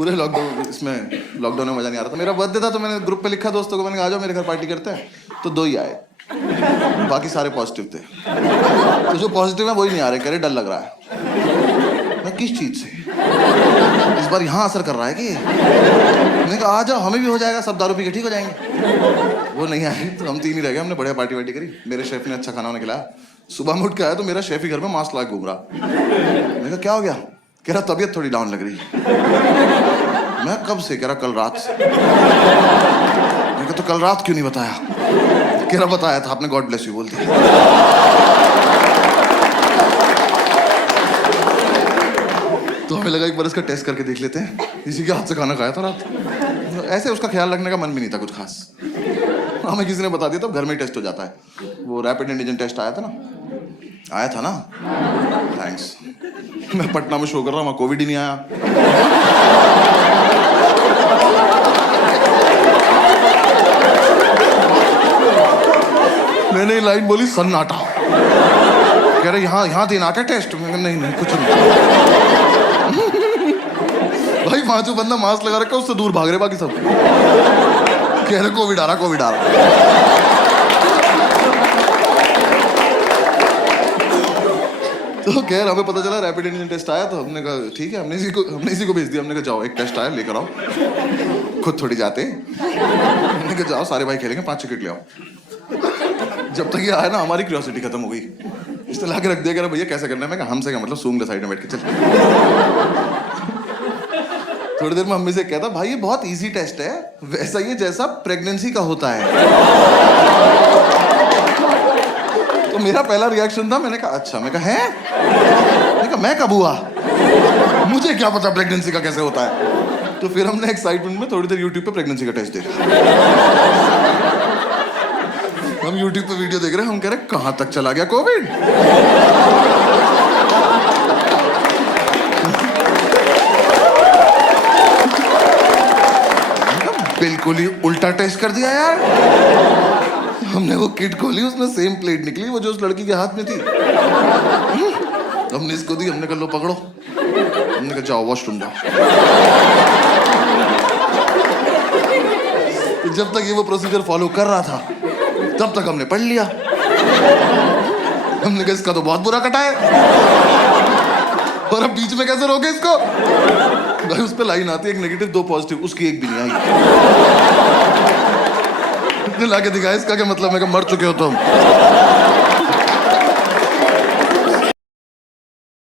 पूरे लॉकडाउन इसमें लॉकडाउन में मजा नहीं आ रहा था। मेरा बर्थडे था तो मैंने ग्रुप पे लिखा दोस्तों को, मैंने कहा आ जाओ मेरे घर पार्टी करते हैं, तो 2 ही आए, बाकी सारे पॉजिटिव थे। तो जो पॉजिटिव है वही नहीं आ रहे, कह रहे डर लग रहा है। मैं किस चीज से, इस बार यहाँ असर कर रहा है कि? मैंने कहा आ जाओ हमें भी हो जाएगा, सब दारू पी के ठीक हो जाएंगे। वो नहीं आए तो हम 3 ही रह गए। हमने बढ़िया पार्टी वार्टी करी, मेरे शेफ ने अच्छा खाना वाना खिलाया। सुबह में उठ के आया तो मेरा शेफ ही घर में मास्क लगा घूम रहा। मैंने कहा क्या हो गया? कह रहा तबीयत थोड़ी डाउन लग रही है। मैं कब से? कह रहा कल रात से। मैंने कहा तो कल रात क्यों नहीं बताया? कह रहा बताया था, आपने गॉड ब्लेस यू बोल दिया। तो हमें लगा एक बार इसका टेस्ट करके देख लेते हैं, इसी के हाथ से खाना खाया था रात। ऐसे उसका ख्याल रखने का मन भी नहीं था कुछ खास। हमें किसी ने बता दिया तो घर में ही टेस्ट हो जाता है। वो रैपिड एंटीजन टेस्ट आया था ना? थैंक्स। मैं पटना में शो कर रहा हूँ, वहाँ कोविड ही नहीं आया। मैंने ये लाइन बोली, सन्नाटा। कह रहे यहाँ देना क्या टेस्ट? नहीं कुछ नहीं। भाई वहां जो बंदा मास्क लगा रखा है उससे दूर भाग रहे बाकी सब। कह रहे कोविड आ रहा। तो खैर हमें पता चला रैपिड एंटीजन टेस्ट आया, तो हमने कहा ठीक है, हमने इसी को भेज दिया। हमने कहा जाओ एक टेस्ट आया लेकर आओ, खुद थोड़ी जाते। हमने कहा जाओ सारे भाई खेलेंगे, 5 विकेट ले आओ। जब तक ये आया ना हमारी क्यूरियोसिटी खत्म हो गई। इसने ला के रख दिया, कह रहा भैया कैसे करना है? मैं कहा हमसे क्या मतलब, सूंघ ले साइड में बैठ के चल। थोड़ी देर में मम्मी से कहता भाई ये बहुत इजी टेस्ट है, वैसा ही जैसा प्रेगनेंसी का होता है। तो मेरा पहला रिएक्शन था, मैंने कहा अच्छा। मैं कहा है? मैंने कहा मैं कब हुआ? मुझे क्या पता प्रेगनेंसी का कैसे होता है। तो फिर हमने एक्साइटमेंट में थोड़ी देर यूट्यूब पे प्रेगनेंसी का टेस्ट देखा। हम यूट्यूब पे वीडियो देख रहे हैं, हम कह रहे कहां तक चला गया कोविड। बिल्कुल ही उल्टा टेस्ट कर दिया यार। हमने वो किट खोली, उसमें सेम प्लेट निकली वो जो उस लड़की के हाथ में थी। हमने इसको दी, हमने कहा लो पकड़ो। हमने कहा जाओ वॉशरूम जाओ। तो जब तक ये वो प्रोसीजर फॉलो कर रहा था तब तक हमने पढ़ लिया। हमने कहा इसका तो बहुत बुरा कटा है, और अब बीच में कैसे रोके इसको? भाई उस पे लाइन आती है, एक नेगेटिव 2 पॉजिटिव, उसकी एक भी नहीं आई। लाके दिखाया इसका क्या मतलब? मैं कहा मर चुके हो तुम।